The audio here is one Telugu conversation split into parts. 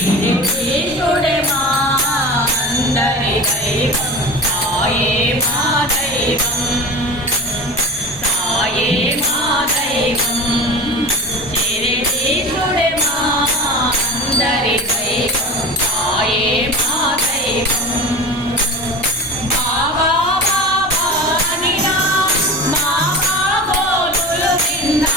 ఈశ్వరుడేమా అందరి దైవం తాయే మా దైవం తాయే మా దైవం ఈశ్వరుడేమా అందరి దైవం తాయే మా దైవం బాబా బాబా నినా మా బాబోలు నిన్నా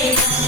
Bye.